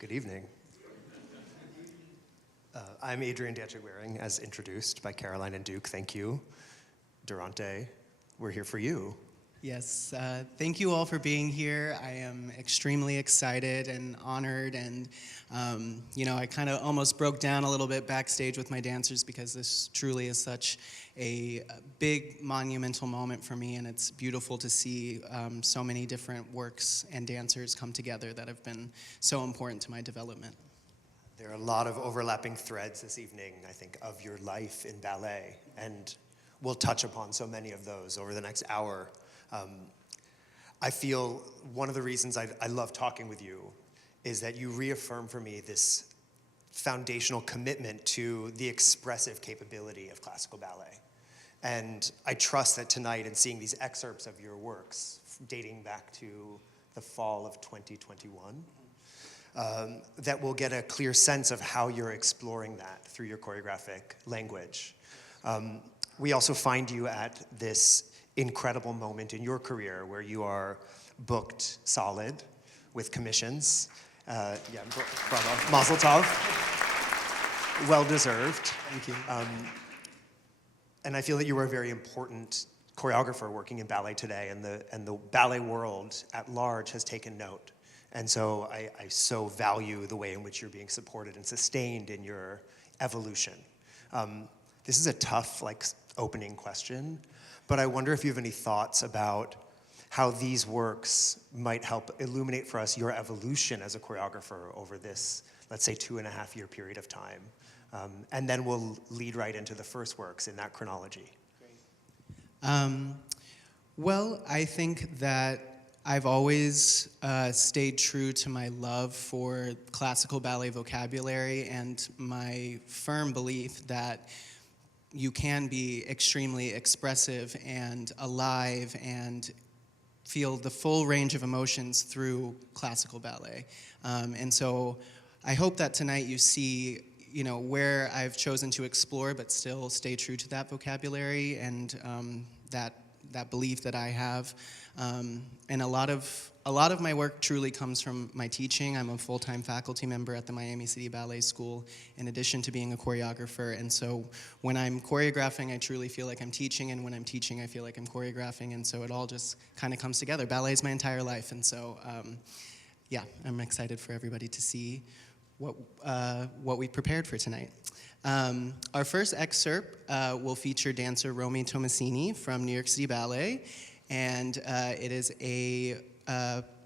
Good evening. I'm Adrian Danchig-Waring, as introduced by Caroline and Duke. Thank you. Durante, we're here for you. Yes, thank you all for being here. I am extremely excited and honored, and I kind of almost broke down a little bit backstage with my dancers because this truly is such a big monumental moment for me, and it's beautiful to see so many different works and dancers come together that have been so important to my development. There are a lot of overlapping threads this evening, I think, of your life in ballet, and we'll touch upon so many of those over the next hour. I feel one of the reasons I love talking with you is that you reaffirm for me this foundational commitment to the expressive capability of classical ballet. And I trust that tonight, in seeing these excerpts of your works dating back to the fall of 2021, that we'll get a clear sense of how you're exploring that through your choreographic language. We also find you at this incredible moment in your career where you are booked solid with commissions. Bravo, Mazel Tov. Well deserved. Thank you. And I feel that you are a very important choreographer working in ballet today, and the ballet world at large has taken note. And so I so value the way in which you're being supported and sustained in your evolution. This is a tough, opening question, but I wonder if you have any thoughts about how these works might help illuminate for us your evolution as a choreographer over this, let's say, 2.5-year period of time. And then we'll lead right into the first works in that chronology. Well, I think that I've always stayed true to my love for classical ballet vocabulary and my firm belief that you can be extremely expressive and alive and feel the full range of emotions through classical ballet. And so I hope that tonight you see where I've chosen to explore but still stay true to that vocabulary and that belief that I have. And a lot of my work truly comes from my teaching. I'm a full-time faculty member at the Miami City Ballet School in addition to being a choreographer. And so when I'm choreographing, I truly feel like I'm teaching, and when I'm teaching, I feel like I'm choreographing, and so it all just kind of comes together. Ballet is my entire life, and so yeah, I'm excited for everybody to see what we prepared for tonight. Our first excerpt will feature dancer Rommie Tomasini from New York City Ballet, and it is a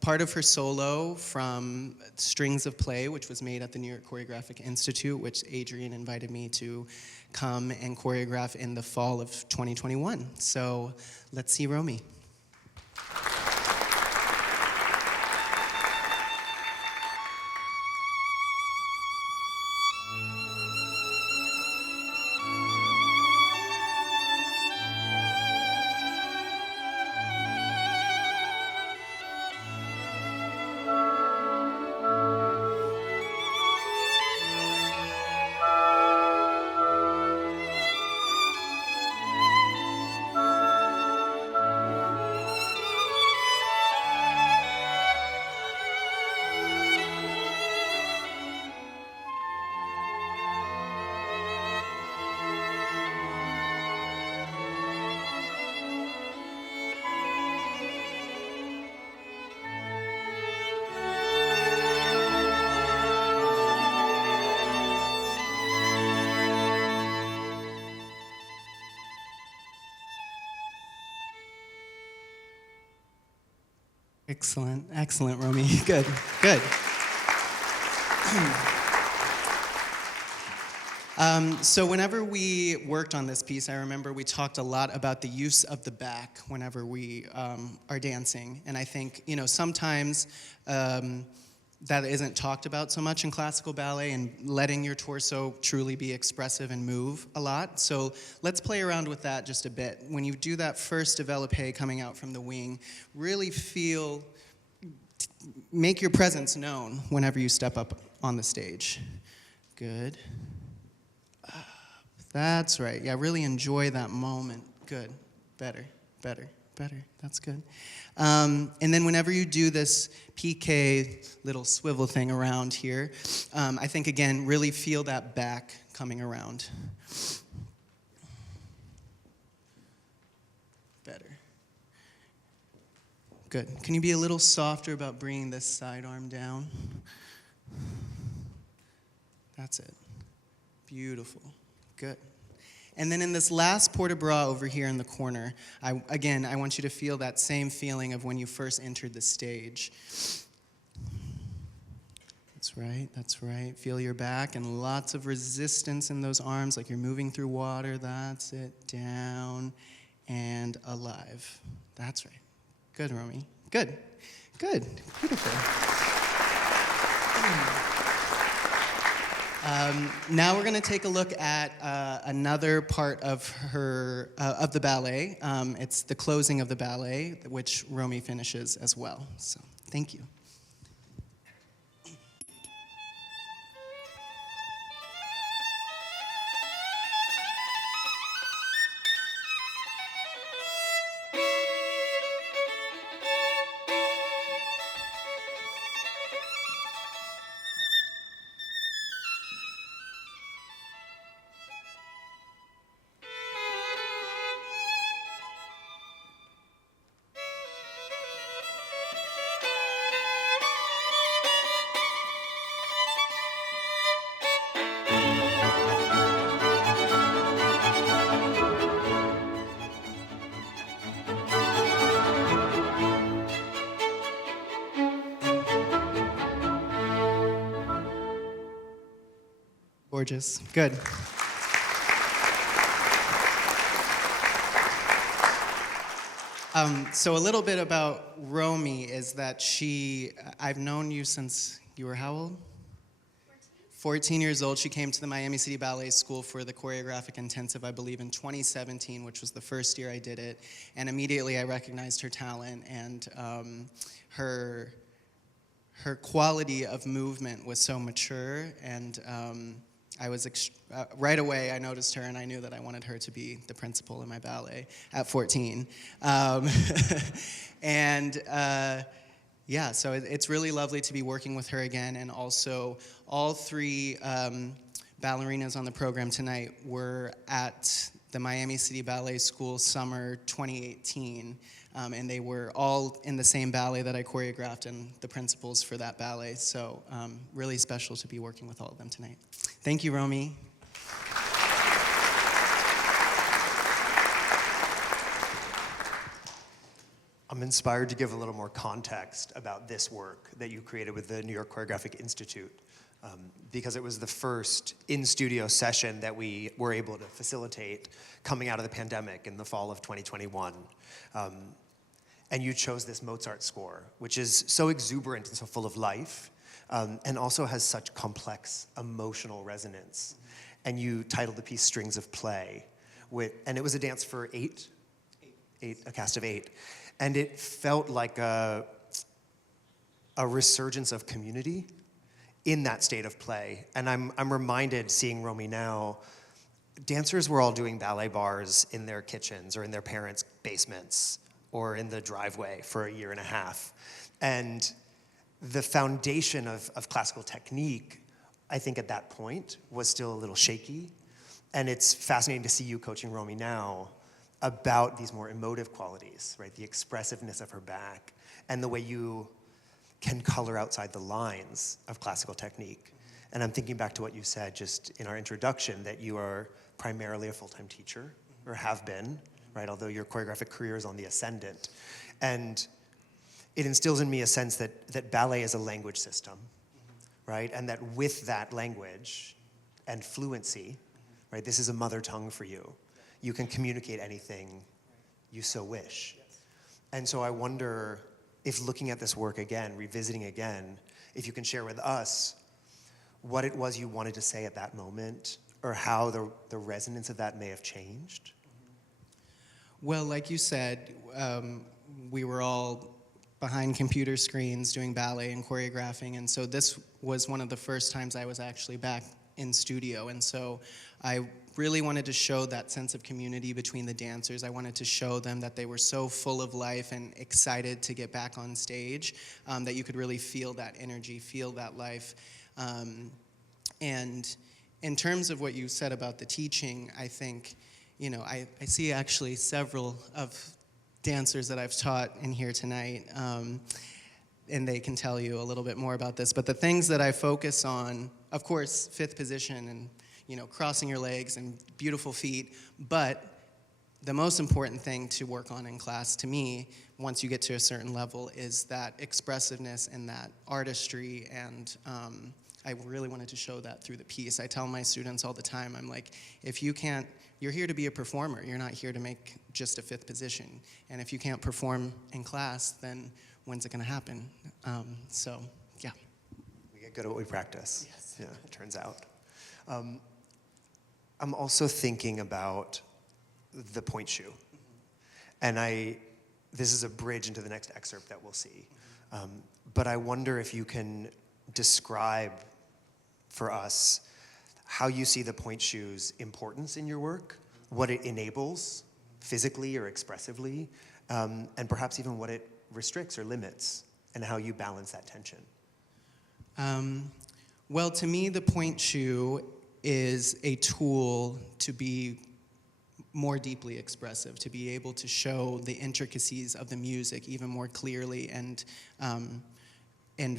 part of her solo from Strings of Play, which was made at the New York Choreographic Institute, which Adrian invited me to come and choreograph in the fall of 2021. So let's see Rommie. Excellent, excellent, Rommie. Good, good. So whenever we worked on this piece, I remember we talked a lot about the use of the back whenever we are dancing. And I think, sometimes that isn't talked about so much in classical ballet, and letting your torso truly be expressive and move a lot. So let's play around with that just a bit. When you do that first développé coming out from the wing, really make your presence known whenever you step up on the stage. Good. That's right. Yeah, really enjoy that moment. Good. Better, better. better. That's good. And then whenever you do this PK little swivel thing around here, I think, again, really feel that back coming around. Better. Good. Can you be a little softer about bringing this side arm down? That's it. Beautiful. Good. And then in this last port de bras over here in the corner, I want you to feel that same feeling of when you first entered the stage. That's right, that's right. Feel your back and lots of resistance in those arms like you're moving through water. That's it. Down and alive. That's right. Good, Rommie. Good. Good. Beautiful. Now we're going to take a look at another part of the ballet. It's the closing of the ballet, which Rommie finishes as well. So, thank you. Gorgeous. Good. So a little bit about Rommie is that I've known you since you were how old? 14 years old. She came to the Miami City Ballet School for the Choreographic Intensive, I believe, in 2017, which was the first year I did it. And immediately I recognized her talent, and her quality of movement was so mature, and I was right away I noticed her, and I knew that I wanted her to be the principal in my ballet at 14. Yeah, so it's really lovely to be working with her again, and also all three ballerinas on the program tonight were at the Miami City Ballet School Summer 2018, and they were all in the same ballet that I choreographed and the principals for that ballet, so really special to be working with all of them tonight. Thank you, Rommie. I'm inspired to give a little more context about this work that you created with the New York Choreographic Institute, because it was the first in-studio session that we were able to facilitate coming out of the pandemic in the fall of 2021. And you chose this Mozart score, which is so exuberant and so full of life, and also has such complex emotional resonance. And you titled the piece Strings of Play, and it was a dance for a cast of 8. And it felt like a resurgence of community in that state of play. And I'm reminded, seeing Rommie now, dancers were all doing ballet bars in their kitchens or in their parents' basements or in the driveway for a year and a half. And the foundation of classical technique, I think at that point, was still a little shaky. And it's fascinating to see you coaching Rommie now about these more emotive qualities, right? The expressiveness of her back and the way you can color outside the lines of classical technique. And I'm thinking back to what you said just in our introduction, that you are primarily a full-time teacher, or have been, right? Although your choreographic career is on the ascendant. And it instills in me a sense that ballet is a language system, right? And that with that language and fluency, right, this is a mother tongue for you. You can communicate anything you so wish. And so I wonder if, looking at this work again, revisiting again, if you can share with us what it was you wanted to say at that moment, or how the resonance of that may have changed. Well, like you said, we were all behind computer screens doing ballet and choreographing, and so this was one of the first times I was actually back in studio, and so I really wanted to show that sense of community between the dancers. I wanted to show them that they were so full of life and excited to get back on stage, that you could really feel that energy, feel that life. And in terms of what you said about the teaching, I think, you know, I see actually several of dancers that I've taught in here tonight, and they can tell you a little bit more about this. But the things that I focus on, of course, fifth position and, you know, crossing your legs and beautiful feet, but the most important thing to work on in class, to me, once you get to a certain level, is that expressiveness and that artistry, and I really wanted to show that through the piece. I tell my students all the time, I'm like, if you can't, you're here to be a performer, you're not here to make just a fifth position. And if you can't perform in class, then when's it gonna happen? So, yeah. We get good at what we practice. Yes. Yeah, it turns out. I'm also thinking about the point shoe. And this is a bridge into the next excerpt that we'll see. But I wonder if you can describe for us how you see the point shoe's importance in your work, what it enables physically or expressively, and perhaps even what it restricts or limits, and how you balance that tension. Well, to me, the point shoe is a tool to be more deeply expressive, to be able to show the intricacies of the music even more clearly and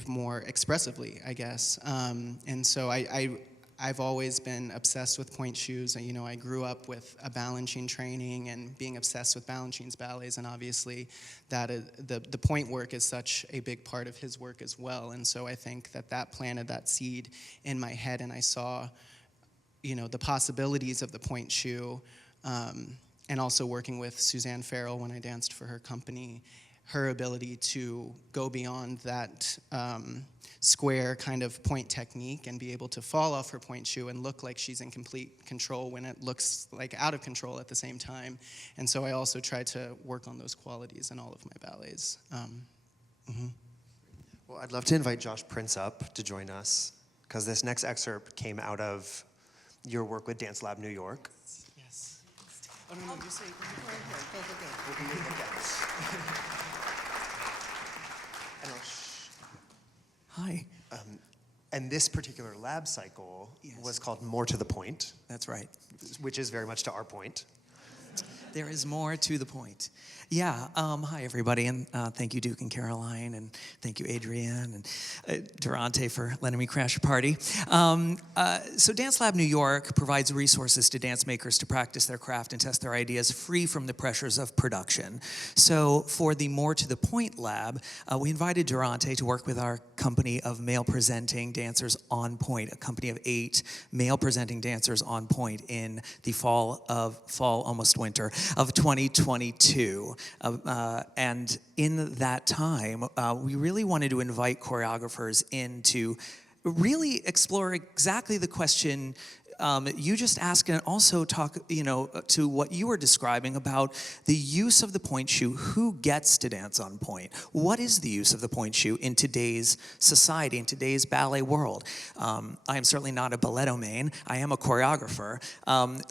more expressively, I guess. And so I've always been obsessed with point shoes. You know, I grew up with a Balanchine training and being obsessed with Balanchine's ballets, and obviously that the point work is such a big part of his work as well. And so I think that planted that seed in my head, and I saw, you know, the possibilities of the point shoe, and also working with Suzanne Farrell when I danced for her company, her ability to go beyond that square kind of point technique and be able to fall off her point shoe and look like she's in complete control when it looks like out of control at the same time. And so I also try to work on those qualities in all of my ballets. Well, I'd love to invite Josh Prince up to join us, because this next excerpt came out of your work with Dance Lab New York. Yes. Oh, no, you say, go. And Hi. and this particular lab cycle was called More to the Point, That's right. which is very much to our point. There is more to the point. Yeah, hi everybody, and thank you Duke and Caroline, and thank you Adrian and Durante for letting me crash your party. So Dance Lab New York provides resources to dance makers to practice their craft and test their ideas free from the pressures of production. So for the More to the Point lab, we invited Durante to work with our company of male presenting dancers on point, a company of 8 male presenting dancers on point in the fall, almost winter, of 2022. And in that time, we really wanted to invite choreographers in to really explore exactly the question you just asked, and also talk, to what you were describing about the use of the point shoe. Who gets to dance on point? What is the use of the point shoe in today's society, in today's ballet world? I am certainly not a ballettomain. I am a choreographer.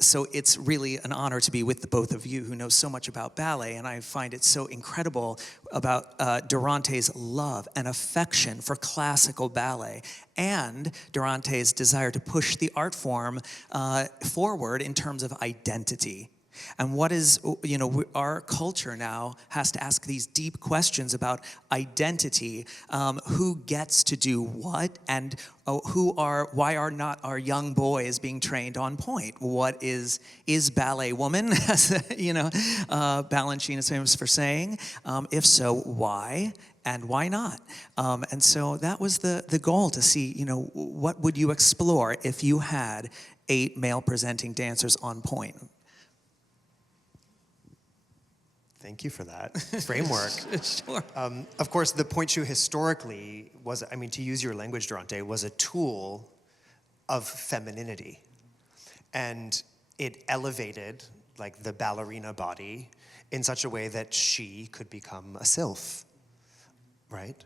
So it's really an honor to be with the both of you who know so much about ballet, and I find it so incredible about Durante's love and affection for classical ballet, and Durante's desire to push the art form forward in terms of identity. And what is, our culture now has to ask these deep questions about identity. Who gets to do what, and why are not our young boys being trained on point? What is ballet woman, as Balanchine is famous for saying? If so, why? And why not? And so that was the goal, to see, what would you explore if you had 8 male presenting dancers on point? Thank you for that framework. Sure. Of course, the point shoe historically was, to use your language, Durante, was a tool of femininity. And it elevated, the ballerina body in such a way that she could become a sylph, right?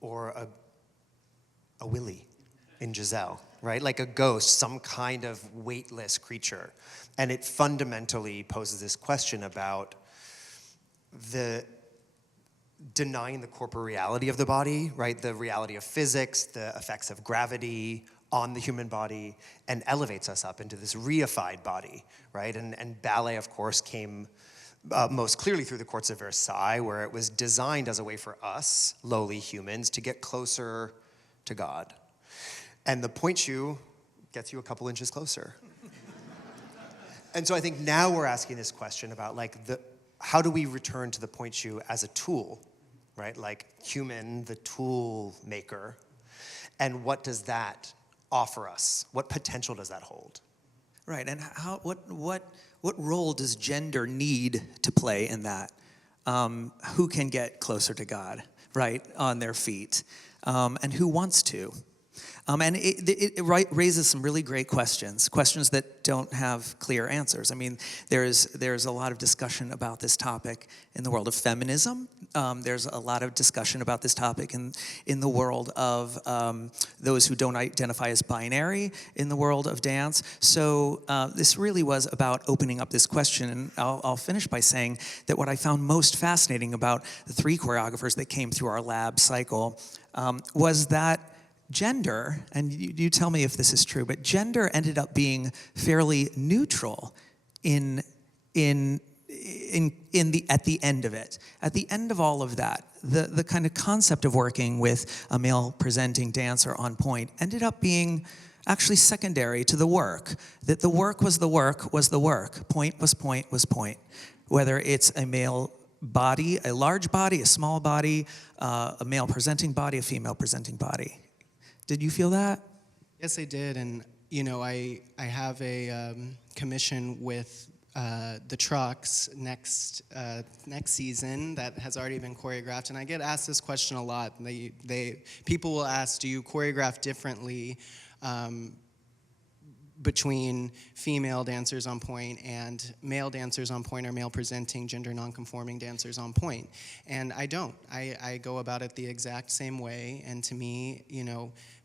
Or a Willie in Giselle, right? Like a ghost, some kind of weightless creature. And it fundamentally poses this question about the denying the corporeality of the body, right? The reality of physics, the effects of gravity on the human body, and elevates us up into this reified body, right? And ballet, of course, came most clearly through the courts of Versailles, where it was designed as a way for us, lowly humans, to get closer to God. And the point shoe gets you a couple inches closer. And so I think now we're asking this question about like how do we return to the point shoe as a tool, right? Like human, the tool maker. And what does that offer us? What potential does that hold? Right, and what role does gender need to play in that? Who can get closer to God, right, on their feet, and who wants to? And it raises some really great questions that don't have clear answers. I mean, there's a lot of discussion about this topic in the world of feminism. There's a lot of discussion about this topic in the world of those who don't identify as binary, in the world of dance. So this really was about opening up this question. And I'll finish by saying that what I found most fascinating about the 3 choreographers that came through our lab cycle was that gender, and you tell me if this is true, but gender ended up being fairly neutral at the end of it. At the end of all of that, the kind of concept of working with a male presenting dancer on point ended up being actually secondary to the work. That the work was the work was the work. Point was point was point. Whether it's a male body, a large body, a small body, a male presenting body, a female presenting body. Did you feel that? Yes, I did, and I have a commission with the Trucks next season that has already been choreographed, and I get asked this question a lot. People will ask, do you choreograph differently between female dancers on point and male dancers on point, or male presenting gender nonconforming dancers on point? And I don't. I go about it the exact same way, and to me,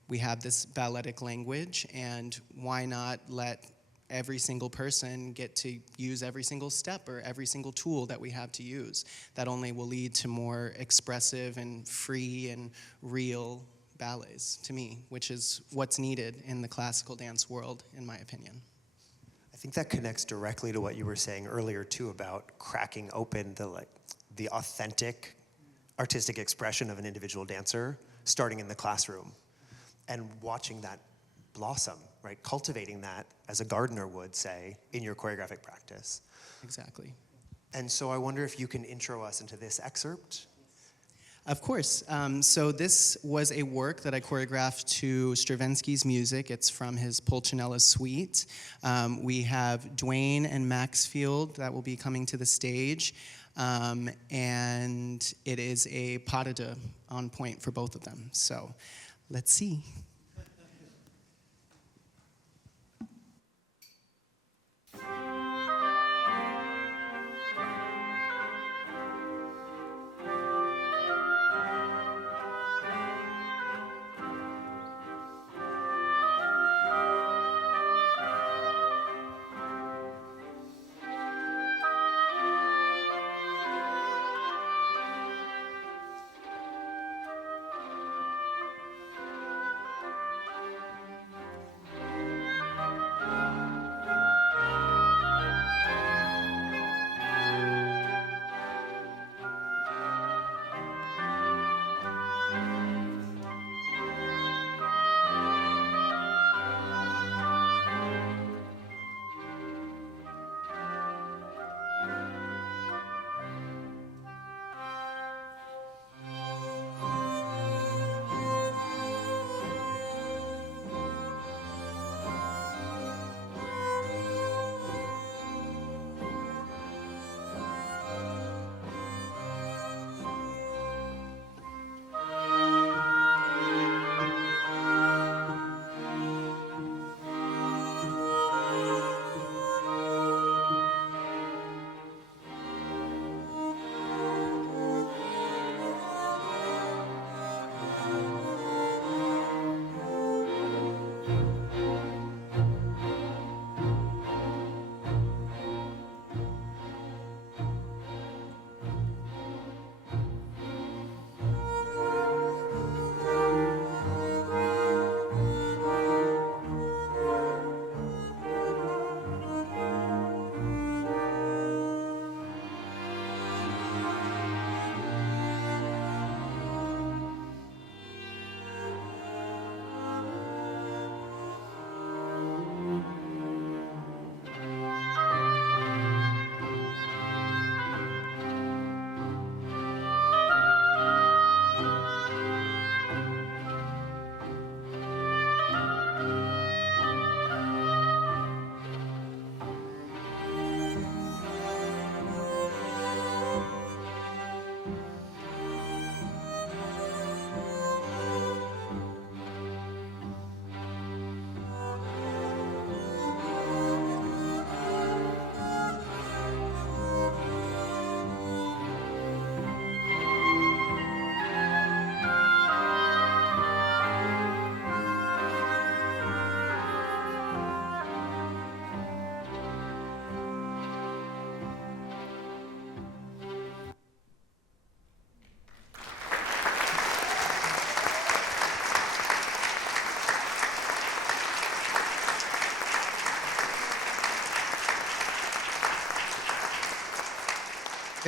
we have this balletic language, and why not let every single person get to use every single step or every single tool that we have to use? That only will lead to more expressive and free and real ballets, to me, which is what's needed in the classical dance world, in my opinion. I think that connects directly to what you were saying earlier, too, about cracking open the authentic artistic expression of an individual dancer, starting in the classroom, and watching that blossom, right? Cultivating that as a gardener would, say, in your choreographic practice. Exactly. And so I wonder if you can intro us into this excerpt. Of course. So this was a work that I choreographed to Stravinsky's music. It's from his Pulcinella suite. We have Duane and Maxfield that will be coming to the stage. And it is a pas de deux on point for both of them. So let's see.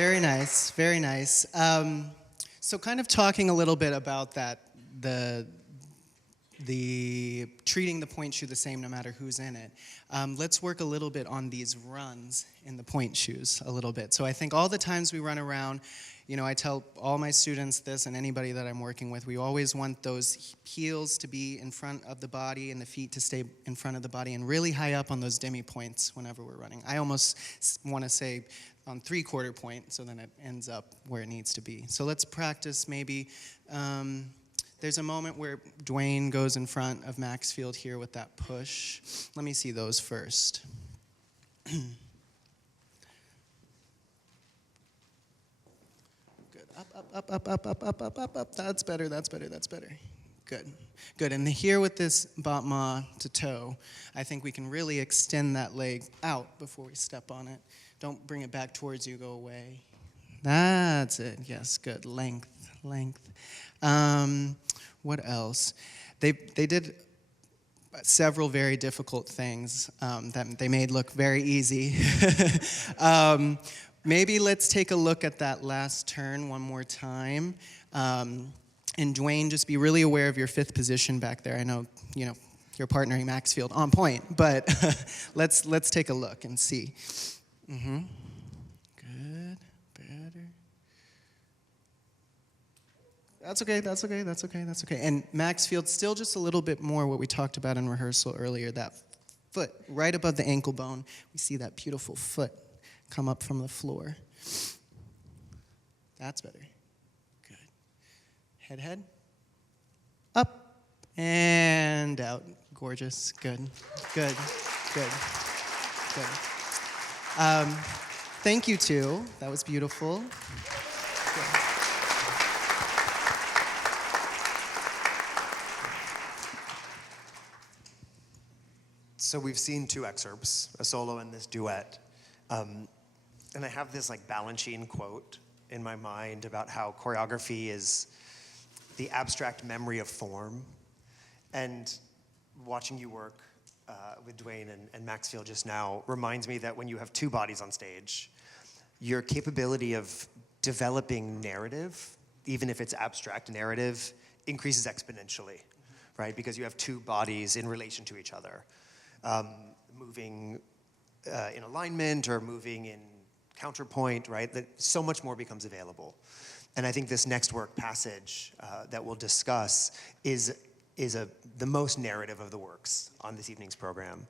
Very nice, very nice. So kind of talking a little bit about that, the treating the point shoe the same no matter who's in it. Let's work a little bit on these runs in the point shoes a little bit. So I think all the times we run around, you know, I tell all my students this and anybody that I'm working with, we always want those heels to be in front of the body and the feet to stay in front of the body and really high up on those demi points whenever we're running. I almost want to say on 3/4 point, so then it ends up where it needs to be. So let's practice maybe, there's a moment where Duane goes in front of Maxfield here with that push. Let me see those first. Good, up. That's better. Good, and here with this battement to toe, I think we can really extend that leg out before we step on it. Don't bring it back towards you, go away. That's it, yes, good, length. What else? They did several very difficult things that they made look very easy. Maybe let's take a look at that last turn one more time. And Duane, just be really aware of your 5th position back there. I know, you know, you're partnering Maxfield on point, but let's take a look and see. Good, better. That's okay. And Maxfield, still just a little bit more what we talked about in rehearsal earlier, that foot right above the ankle bone. We see that beautiful foot come up from the floor. That's better. Good. Head. Up and out. Gorgeous. Good. Thank you, too. That was beautiful. Good. So we've seen 2 excerpts, a solo and this duet. And I have this like Balanchine quote in my mind about how choreography is the abstract memory of form. And watching you work with Duane and Maxfield just now reminds me that when you have 2 bodies on stage, your capability of developing narrative, even if it's abstract narrative, increases exponentially, right? Because you have 2 bodies in relation to each other, moving in alignment or moving in counterpoint, right? That so much more becomes available. And I think this next work passage that we'll discuss is the most narrative of the works on this evening's program.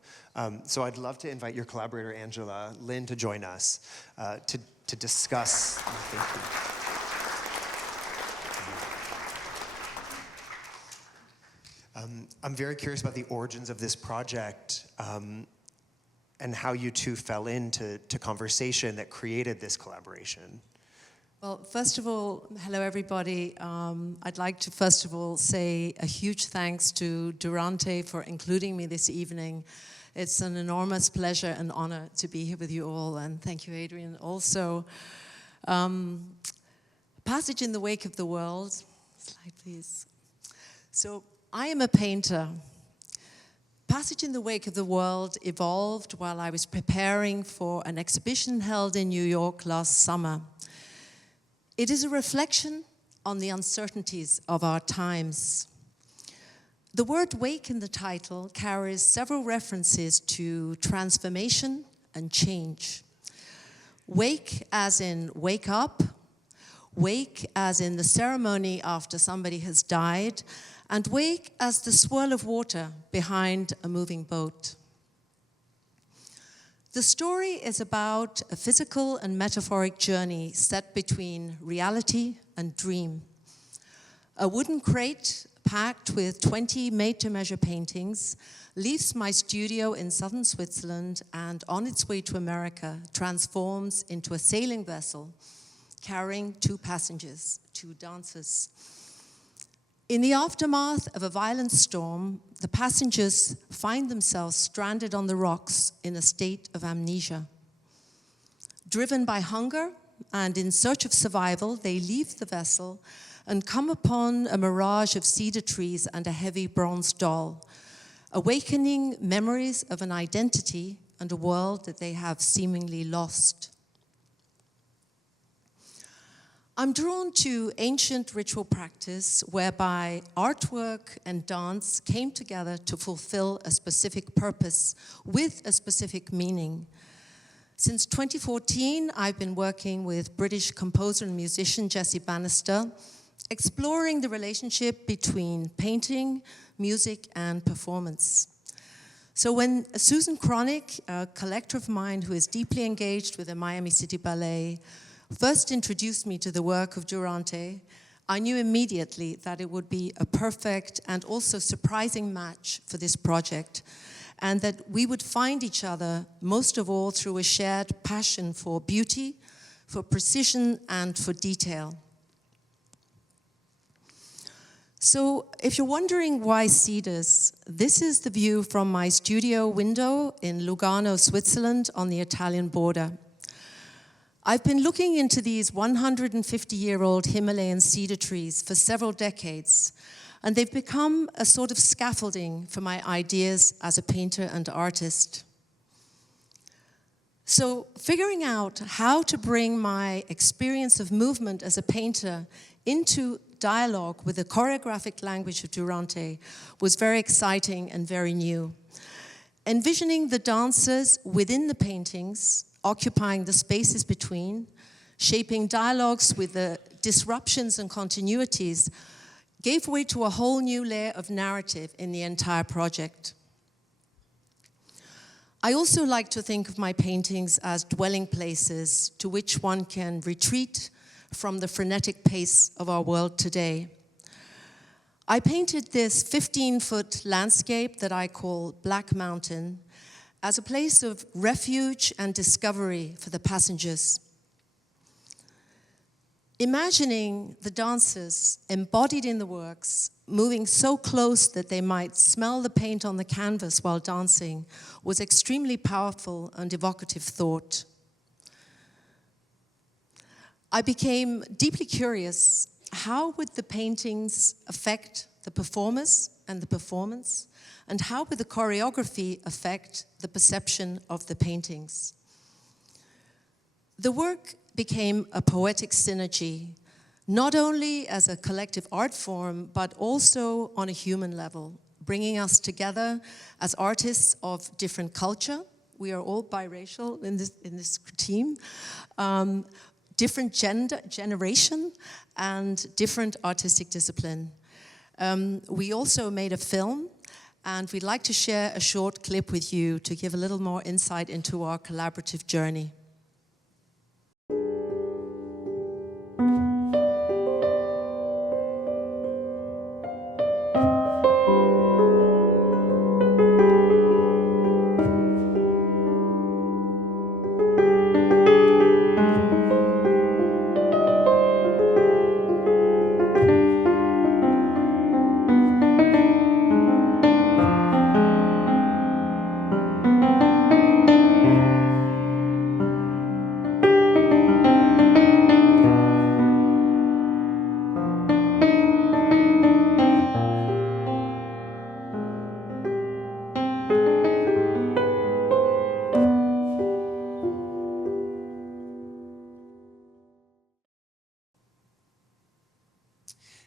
So I'd love to invite your collaborator, Angela Lynn, to join us to discuss. Thank you. I'm very curious about the origins of this project and how you two fell into conversation that created this collaboration. Well, first of all, hello everybody. I'd like to first of all say a huge thanks to Durante for including me this evening. It's an enormous pleasure and honor to be here with you all, and thank you, Adrian, also. Passage in the Wake of the World. Slide, please. So, I am a painter. Passage in the Wake of the World evolved while I was preparing for an exhibition held in New York last summer. It is a reflection on the uncertainties of our times. The word wake in the title carries several references to transformation and change. Wake as in wake up, wake as in the ceremony after somebody has died, and wake as the swirl of water behind a moving boat. The story is about a physical and metaphoric journey set between reality and dream. A wooden crate packed with 20 made-to-measure paintings leaves my studio in southern Switzerland and on its way to America transforms into a sailing vessel carrying 2 passengers, 2 dancers. In the aftermath of a violent storm, the passengers find themselves stranded on the rocks in a state of amnesia. Driven by hunger and in search of survival, they leave the vessel and come upon a mirage of cedar trees and a heavy bronze doll, awakening memories of an identity and a world that they have seemingly lost. I'm drawn to ancient ritual practice whereby artwork and dance came together to fulfill a specific purpose with a specific meaning. Since 2014, I've been working with British composer and musician Jessie Bannister, exploring the relationship between painting, music, and performance. So when Susan Cronick, a collector of mine who is deeply engaged with the Miami City Ballet, first introduced me to the work of Durante, I knew immediately that it would be a perfect and also surprising match for this project, and that we would find each other, most of all, through a shared passion for beauty, for precision, and for detail. So if you're wondering why cedars, this is the view from my studio window in Lugano, Switzerland, on the Italian border. I've been looking into these 150-year-old Himalayan cedar trees for several decades, and they've become a sort of scaffolding for my ideas as a painter and artist. So figuring out how to bring my experience of movement as a painter into dialogue with the choreographic language of Durante was very exciting and very new. Envisioning the dancers within the paintings, occupying the spaces between, shaping dialogues with the disruptions and continuities, gave way to a whole new layer of narrative in the entire project. I also like to think of my paintings as dwelling places to which one can retreat from the frenetic pace of our world today. I painted this 15-foot landscape that I call Black Mountain as a place of refuge and discovery for the passengers. Imagining the dancers embodied in the works, moving so close that they might smell the paint on the canvas while dancing, was extremely powerful and evocative thought. I became deeply curious, how would the paintings affect the performers and the performance? And how would the choreography affect the perception of the paintings? The work became a poetic synergy, not only as a collective art form, but also on a human level, bringing us together as artists of different culture. We are all biracial in this team. Different generation, and different artistic discipline. We also made a film, and we'd like to share a short clip with you to give a little more insight into our collaborative journey.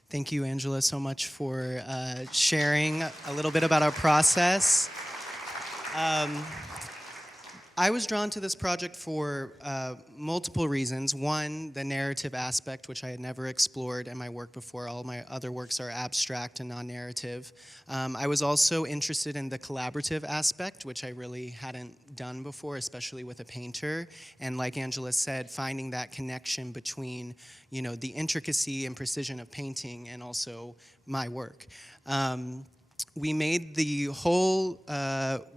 Thank you, Angela, so much for sharing a little bit about our process. I was drawn to this project for multiple reasons. One, the narrative aspect, which I had never explored in my work before. All my other works are abstract and non-narrative. I was also interested in the collaborative aspect, which I really hadn't done before, especially with a painter. And like Angela said, finding that connection between, you know, the intricacy and precision of painting and also my work. We made the whole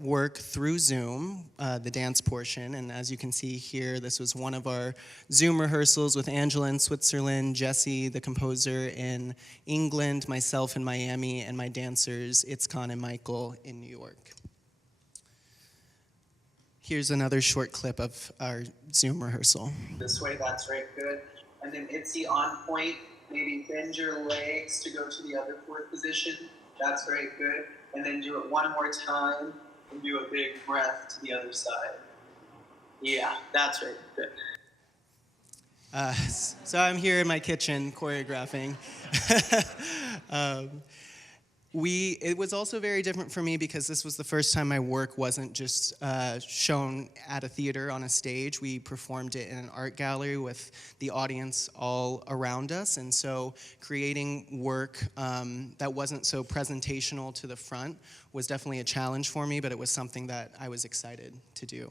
work through Zoom, the dance portion, and as you can see here, this was one of our Zoom rehearsals with Angela in Switzerland, Jessie, the composer, in England, myself in Miami, and my dancers, Itzkan and Michael, in New York. Here's another short clip of our Zoom rehearsal. This way, that's right, good. And then Itzy on point, maybe bend your legs to go to the other fourth position. That's very good. And then do it one more time and do a big breath to the other side. Yeah, that's right. Good. So I'm here in my kitchen choreographing. It was also very different for me because this was the first time my work wasn't just shown at a theater on a stage. We performed it in an art gallery with the audience all around us, and so creating work that wasn't so presentational to the front was definitely a challenge for me, but it was something that I was excited to do.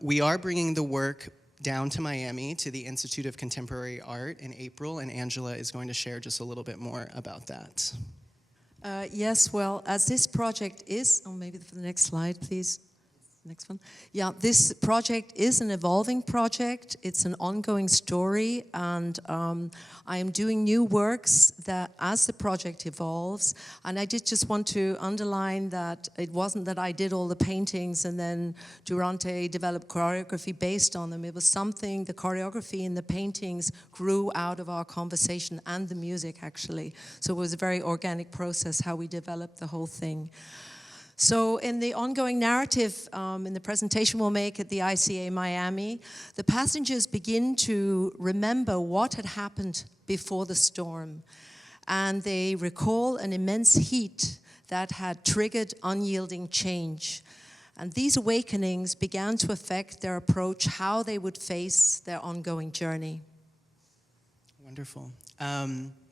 We are bringing the work down to Miami to the Institute of Contemporary Art in April, and Angela is going to share just a little bit more about that. Yes, well, as this project is, maybe for the next slide, please. Next one. Yeah, this project is an evolving project. It's an ongoing story, and I am doing new works that as the project evolves. And I did just want to underline that it wasn't that I did all the paintings and then Durante developed choreography based on them. It was something, the choreography and the paintings grew out of our conversation and the music, actually. So it was a very organic process how we developed the whole thing. So in the ongoing narrative, in the presentation we'll make at the ICA Miami, the passengers begin to remember what had happened before the storm. And they recall an immense heat that had triggered unyielding change. And these awakenings began to affect their approach, how they would face their ongoing journey. Wonderful.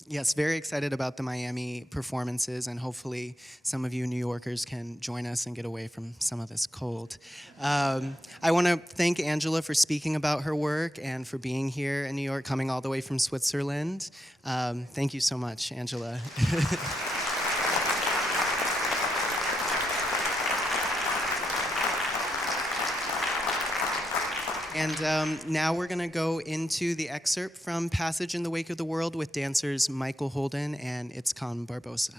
Yes, very excited about the Miami performances, and hopefully some of you New Yorkers can join us and get away from some of this cold. I want to thank Angela for speaking about her work and for being here in New York, coming all the way from Switzerland. Thank you so much, Angela. And now we're going to go into the excerpt from Passage in the Wake of the World with dancers Michael Holden and Itzkan Barbosa.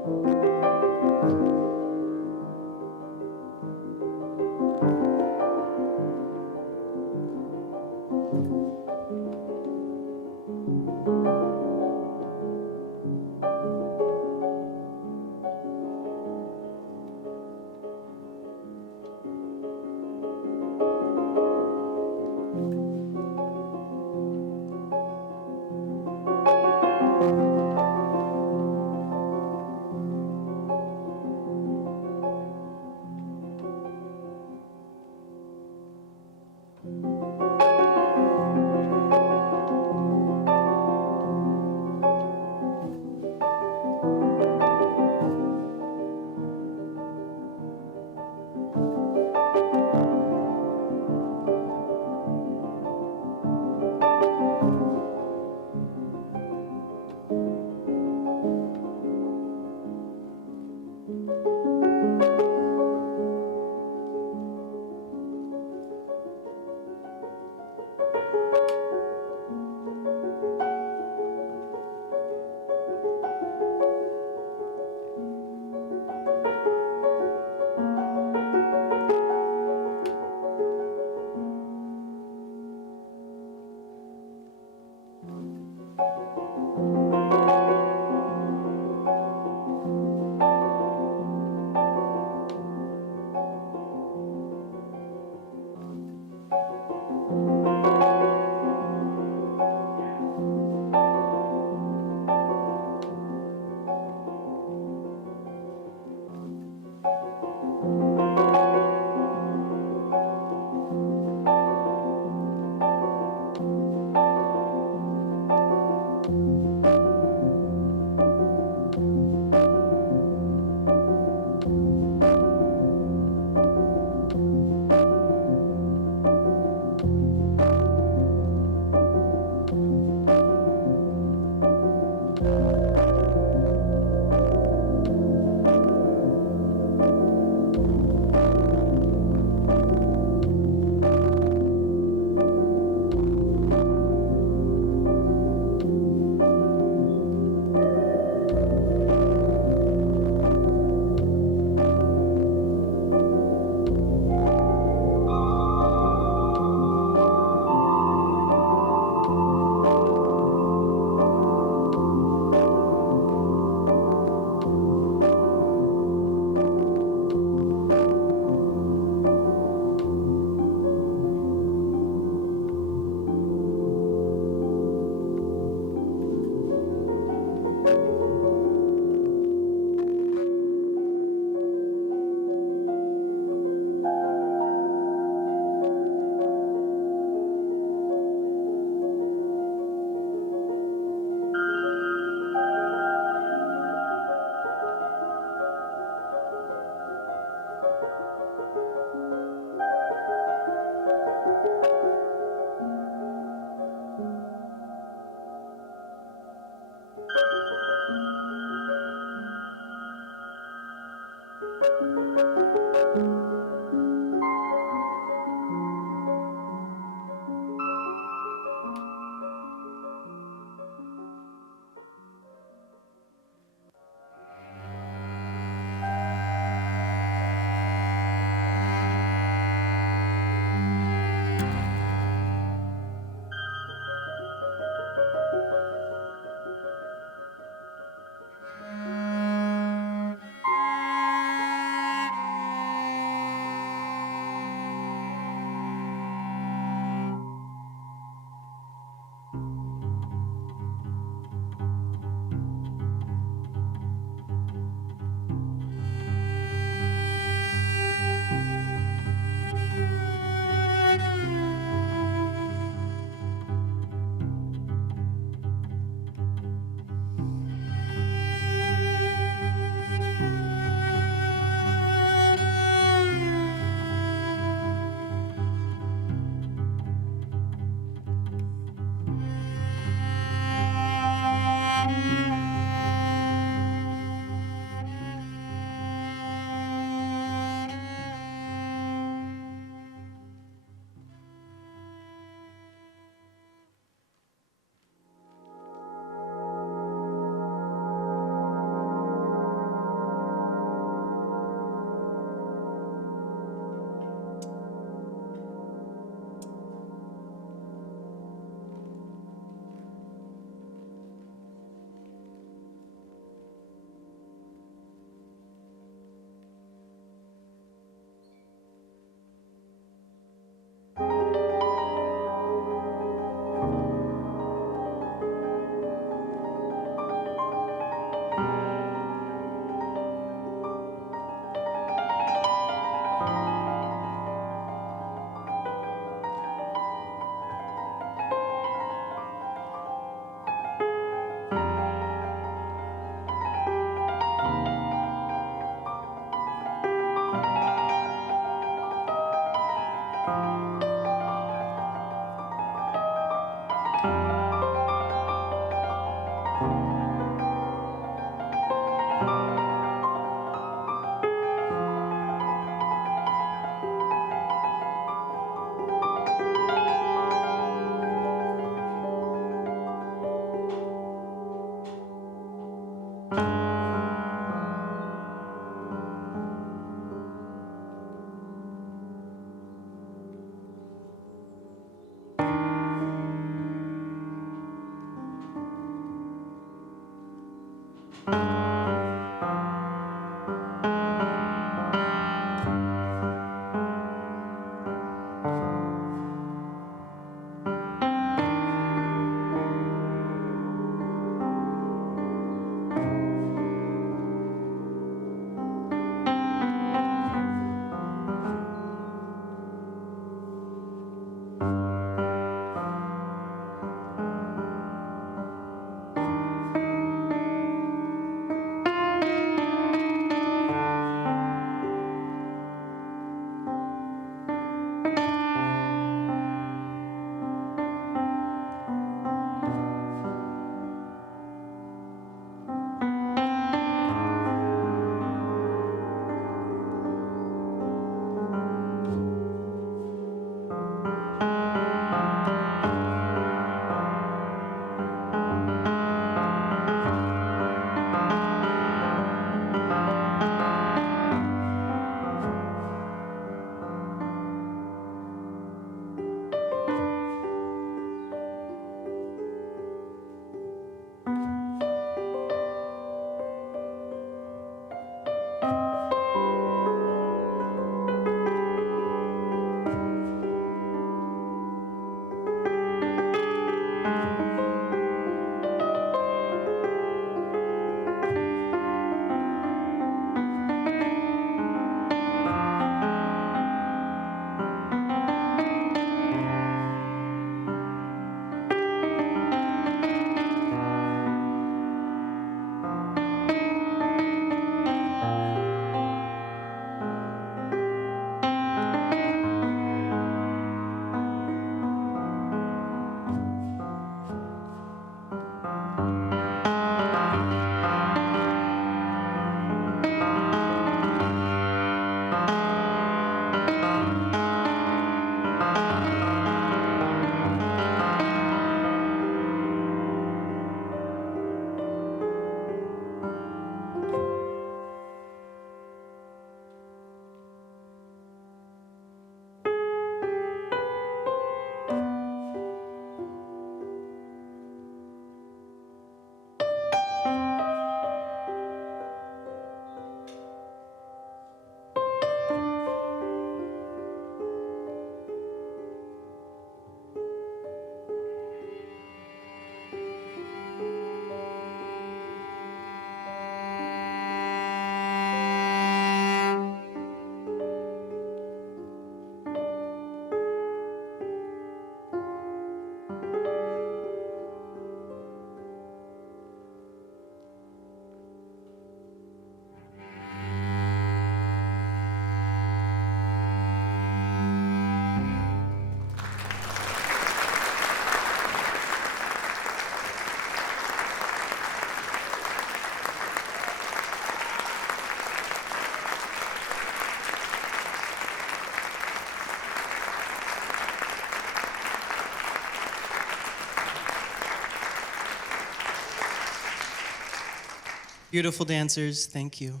Beautiful dancers, thank you.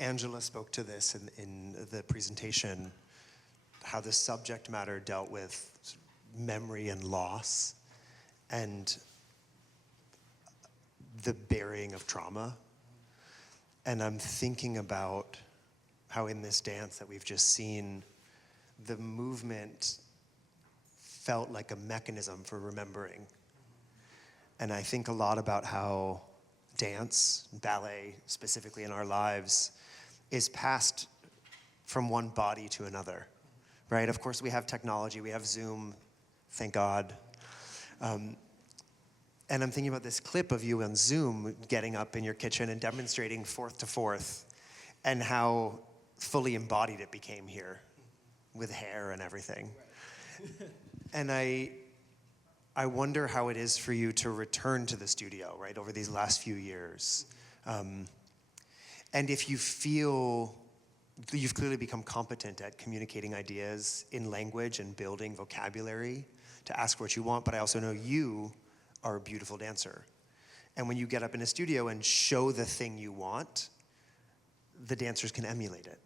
Angela spoke to this in the presentation, how the subject matter dealt with memory and loss and the burying of trauma. And I'm thinking about how in this dance that we've just seen, the movement felt like a mechanism for remembering. And I think a lot about how dance, ballet specifically in our lives, is passed from one body to another, right? Of course, we have technology, we have Zoom, thank God. And I'm thinking about this clip of you on Zoom getting up in your kitchen and demonstrating fourth to fourth, and how fully embodied it became here with hair and everything. And I wonder how it is for you to return to the studio, right, over these last few years. And if you feel you've clearly become competent at communicating ideas in language and building vocabulary to ask for what you want, but I also know you are a beautiful dancer. And when you get up in a studio and show the thing you want, the dancers can emulate it.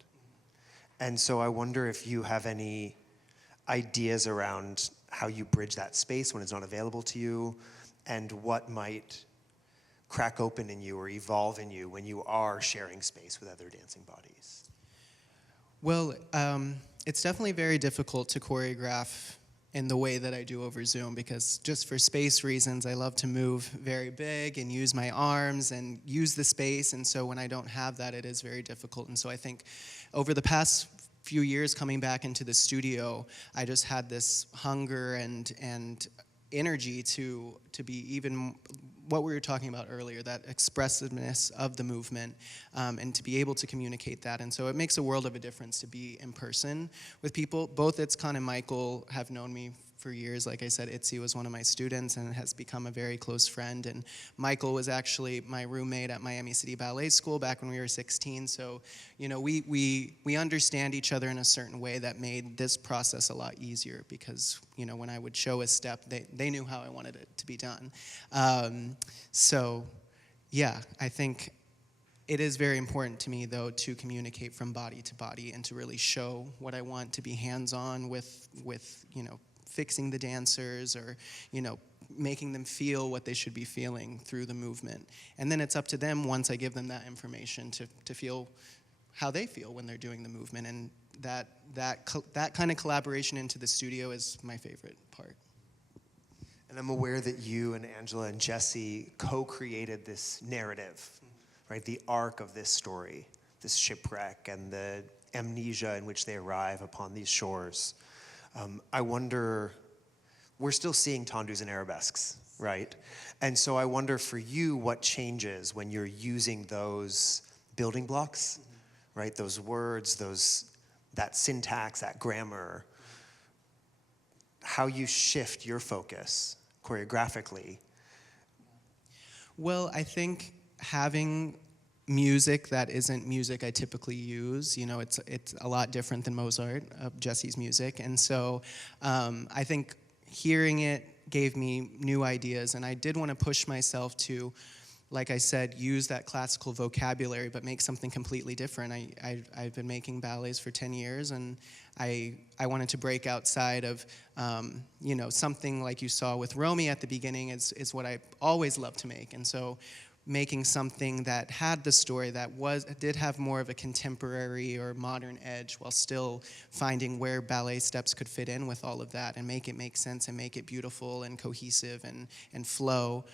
And so I wonder if you have any ideas around how you bridge that space when it's not available to you, and what might crack open in you or evolve in you when you are sharing space with other dancing bodies. Well, it's definitely very difficult to choreograph in the way that I do over Zoom, because just for space reasons, I love to move very big and use my arms and use the space, and so when I don't have that, it is very difficult. And so I think over the past few years coming back into the studio, I just had this hunger and energy to be even what we were talking about earlier, that expressiveness of the movement, and to be able to communicate that. And so it makes a world of a difference to be in person with people. Both Itzkan and Michael have known me for years. Like I said, Itzy was one of my students and has become a very close friend. And Michael was actually my roommate at Miami City Ballet School back when we were 16. So, you know, we understand each other in a certain way that made this process a lot easier, because, you know, when I would show a step, they knew how I wanted it to be done. So, yeah, I think it is very important to me, though, to communicate from body to body and to really show what I want, to be hands-on with you know, fixing the dancers, or, you know, making them feel what they should be feeling through the movement. And then it's up to them, once I give them that information, to feel how they feel when they're doing the movement. And that kind of collaboration into the studio is my favorite part. And I'm aware that you and Angela and Jesse co-created this narrative, right? The arc of this story, this shipwreck and the amnesia in which they arrive upon these shores. I wonder, we're still seeing tendus and arabesques, right? And so I wonder for you, what changes when you're using those building blocks, right? Those words, that syntax, that grammar, how you shift your focus choreographically. Well, I think having music that isn't music I typically use, you know, it's a lot different than Mozart, Jesse's music, and so I think hearing it gave me new ideas, and I did want to push myself to, like I said, use that classical vocabulary, but make something completely different. I've been making ballets for 10 years, and I wanted to break outside of, you know, something like you saw with Rommie at the beginning is what I always love to make. And so making something that had the story that did have more of a contemporary or modern edge, while still finding where ballet steps could fit in with all of that and make it make sense and make it beautiful and cohesive and flow.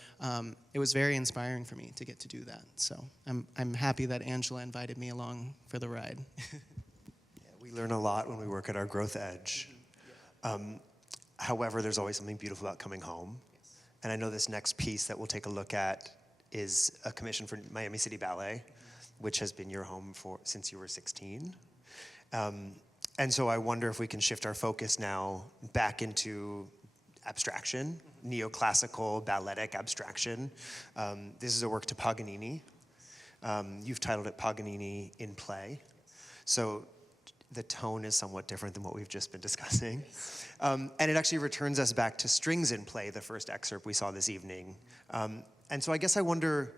It was very inspiring for me to get to do that. So I'm happy that Angela invited me along for the ride. We learn a lot when we work at our growth edge. However, there's always something beautiful about coming home. And I know this next piece that we'll take a look at is a commission for Miami City Ballet, which has been your home since you were 16. And so I wonder if we can shift our focus now back into abstraction, neoclassical balletic abstraction. This is a work to Paganini. You've titled it Paganini in Play. So the tone is somewhat different than what we've just been discussing. And it actually returns us back to strings in play, the first excerpt we saw this evening. And so I guess I wonder,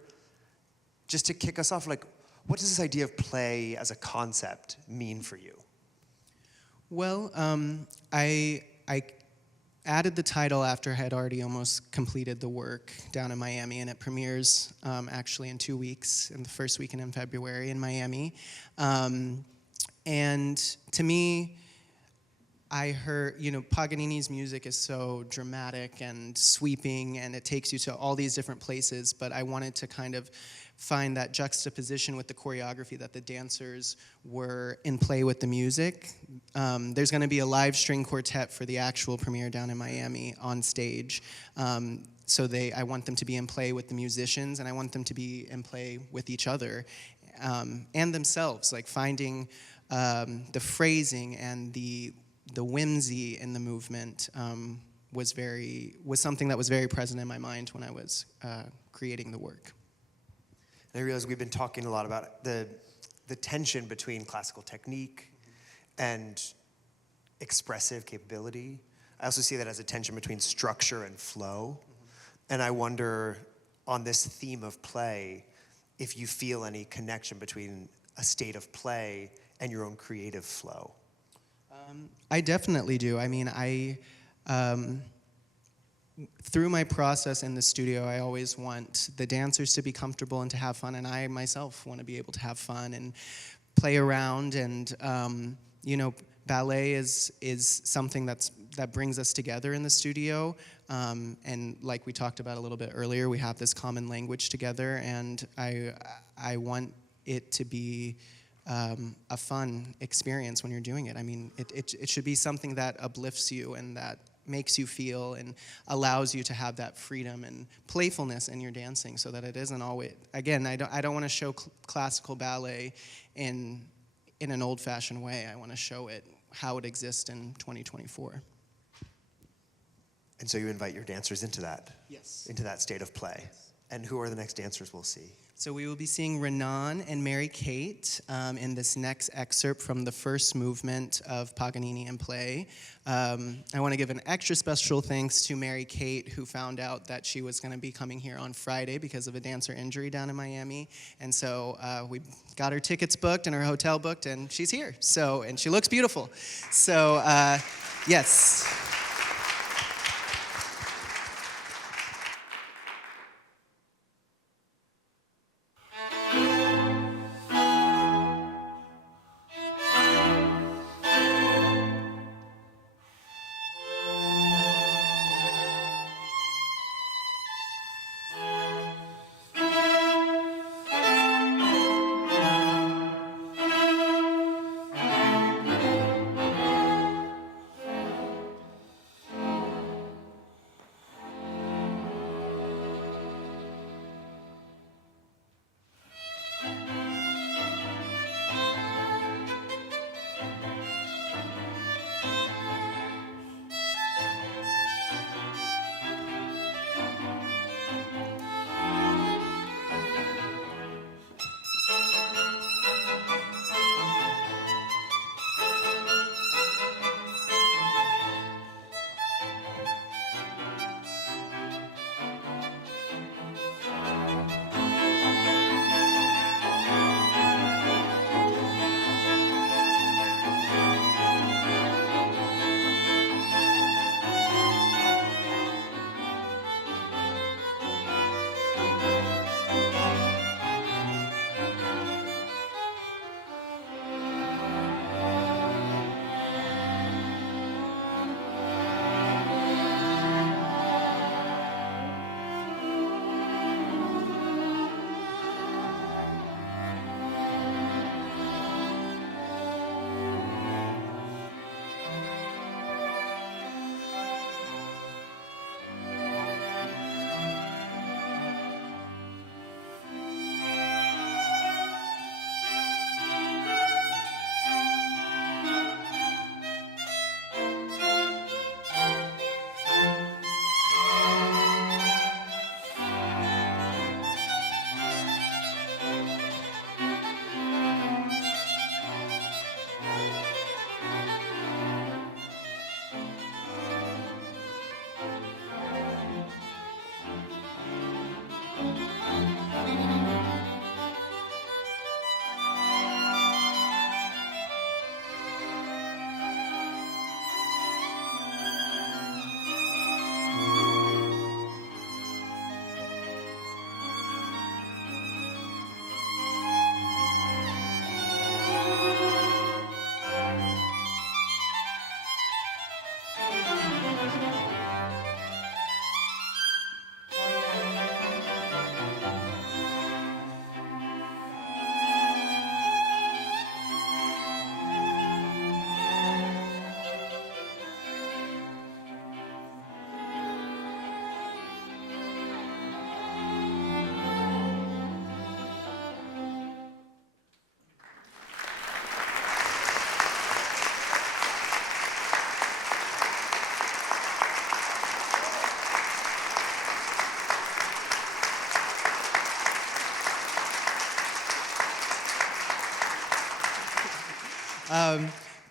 just to kick us off, like, what does this idea of play as a concept mean for you? Well, I added the title after I had already almost completed the work down in Miami, and it premieres actually in 2 weeks, in the first weekend in February in Miami. And to me, I heard, Paganini's music is so dramatic and sweeping, and it takes you to all these different places, but I wanted to kind of find that juxtaposition with the choreography, that the dancers were in play with the music. There's going to be a live string quartet for the actual premiere down in Miami on stage. So I want them to be in play with the musicians, and I want them to be in play with each other and themselves, like finding the phrasing and the whimsy in the movement was something that was very present in my mind when I was creating the work. I realize we've been talking a lot about the tension between classical technique and expressive capability. I also see that as a tension between structure and flow. And I wonder, on this theme of play, if you feel any connection between a state of play and your own creative flow. I definitely do. I mean, through my process in the studio, I always want the dancers to be comfortable and to have fun, and I myself want to be able to have fun and play around. And ballet is something that brings us together in the studio. And like we talked about a little bit earlier, we have this common language together, and I want it to be a fun experience when you're doing it. I mean, it should be something that uplifts you and that makes you feel and allows you to have that freedom and playfulness in your dancing, so that it isn't always, again, I don't want to show classical ballet in an old-fashioned way. I want to show it how it exists in 2024. And so you invite your dancers into that? Yes. Into that state of play. Yes. And who are the next dancers we'll see? So we will be seeing Renan and Mary-Kate in this next excerpt from the first movement of Paganini in play. I want to give an extra special thanks to Mary-Kate, who found out that she was going to be coming here on Friday because of a dancer injury down in Miami. And so we got her tickets booked and her hotel booked, and she's here. And she looks beautiful. So, yes.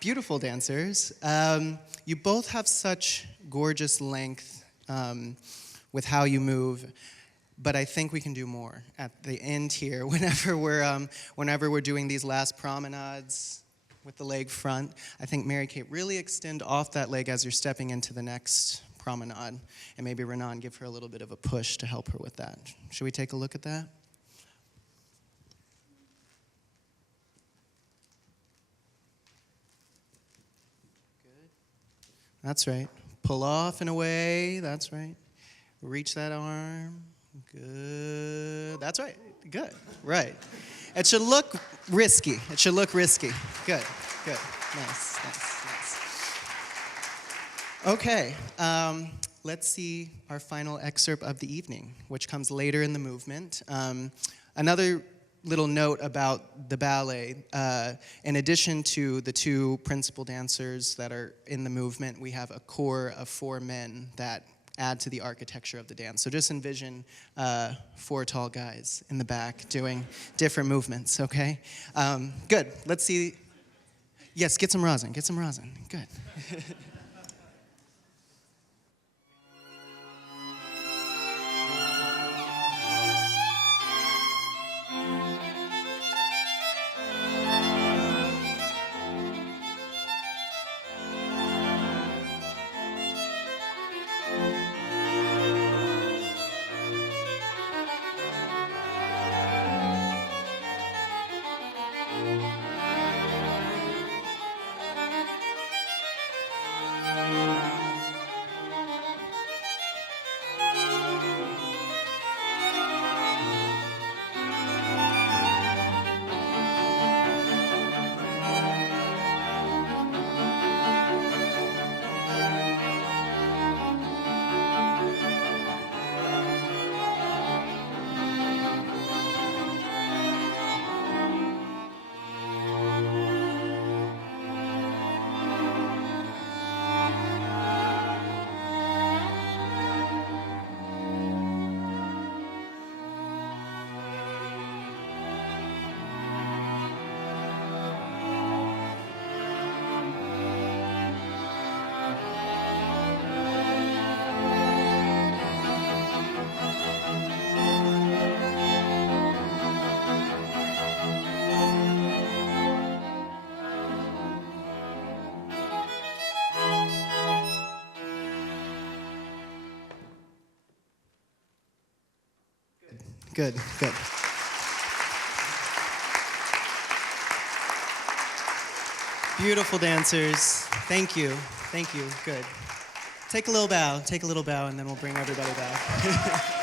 Beautiful dancers. You both have such gorgeous length with how you move, but I think we can do more at the end here. Whenever we're doing these last promenades with the leg front, I think Mary-Kate, really extend off that leg as you're stepping into the next promenade, and maybe Renan, give her a little bit of a push to help her with that. Should we take a look at that? That's right. Pull off and away. That's right. Reach that arm. Good. That's right. Good. Right. It should look risky. It should look risky. Good. Good. Nice. Nice. Nice. Okay. Let's see our final excerpt of the evening, which comes later in the movement. Another little note about the ballet, in addition to the two principal dancers that are in the movement, we have a core of 4 men that add to the architecture of the dance. So just envision 4 tall guys in the back doing different movements, okay? Good, let's see. Yes, get some rosin, good. Good, good. Beautiful dancers. Thank you, good. Take a little bow, and then we'll bring everybody back.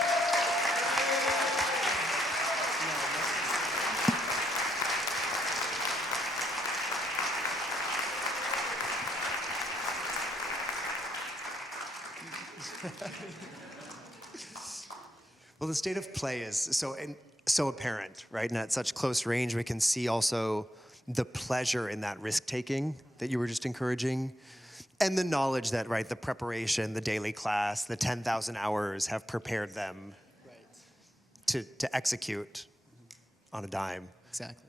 Well, the state of play is so apparent, right? And at such close range, we can see also the pleasure in that risk-taking that you were just encouraging, and the knowledge that, right, the preparation, the daily class, the 10,000 hours have prepared them to execute on a dime. Exactly.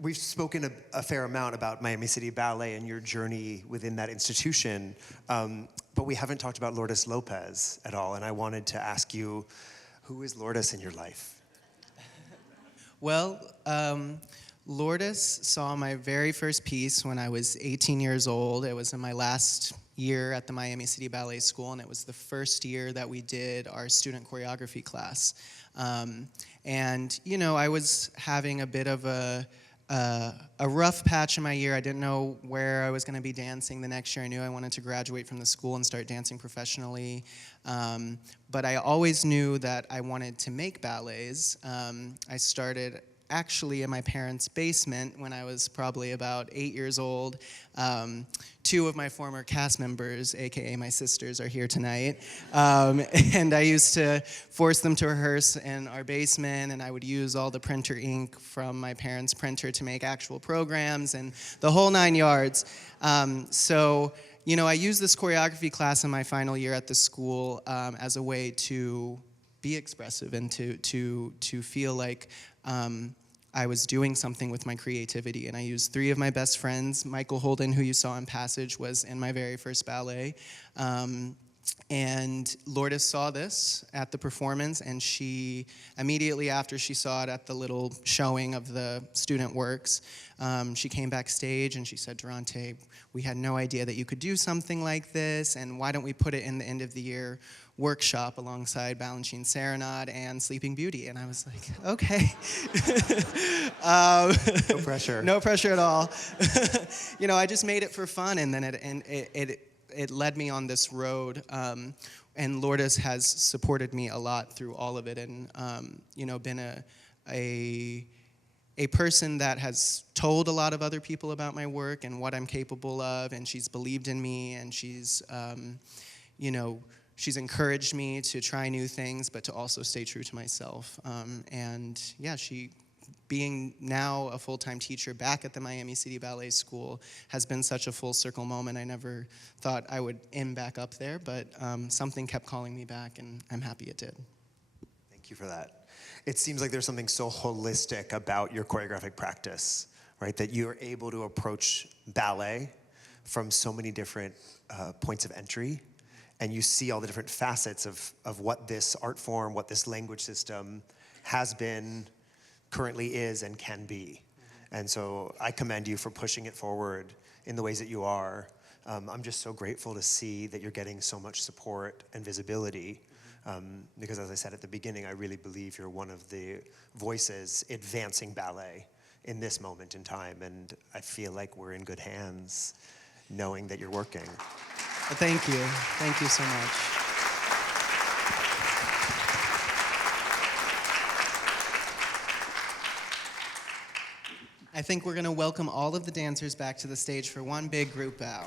We've spoken a fair amount about Miami City Ballet and your journey within that institution, but we haven't talked about Lourdes Lopez at all, and I wanted to ask you, who is Lourdes in your life? Well, Lourdes saw my very first piece when I was 18 years old. It was in my last year at the Miami City Ballet School, and it was the first year that we did our student choreography class. And, you know, I was having a bit of a rough patch in my year. I didn't know where I was going to be dancing the next year. I knew I wanted to graduate from the school and start dancing professionally. But I always knew that I wanted to make ballets. I started actually in my parents' basement when I was probably about 8 years old. 2 of my former cast members, AKA my sisters, are here tonight. And I used to force them to rehearse in our basement, and I would use all the printer ink from my parents' printer to make actual programs and the whole 9 yards. So, you know, I used this choreography class in my final year at the school as a way to be expressive and to feel like I was doing something with my creativity, and I used 3 of my best friends. Michael Holden, who you saw in Passage, was in my very first ballet. And Lourdes saw this at the performance, and she, immediately after she saw it at the little showing of the student works, she came backstage and she said, Durante, we had no idea that you could do something like this, and why don't we put it in the end of the year workshop alongside Balanchine Serenade and Sleeping Beauty? And I was like, okay. No pressure. No pressure at all. You know, I just made it for fun, and then it led me on this road, and Lourdes has supported me a lot through all of it, and you know, been a person that has told a lot of other people about my work and what I'm capable of, and she's believed in me, and she's, you know, she's encouraged me to try new things, but to also stay true to myself. And yeah, she, being now a full-time teacher back at the Miami City Ballet School, has been such a full circle moment. I never thought I would end back up there, but something kept calling me back, and I'm happy it did. Thank you for that. It seems like there's something so holistic about your choreographic practice, right? That you're able to approach ballet from so many different points of entry, and you see all the different facets of what this art form, what this language system has been, currently is, and can be. And so I commend you for pushing it forward in the ways that you are. I'm just so grateful to see that you're getting so much support and visibility, because as I said at the beginning, I really believe you're one of the voices advancing ballet in this moment in time, and I feel like we're in good hands knowing that you're working. But thank you. Thank you so much. I think we're going to welcome all of the dancers back to the stage for one big group bow.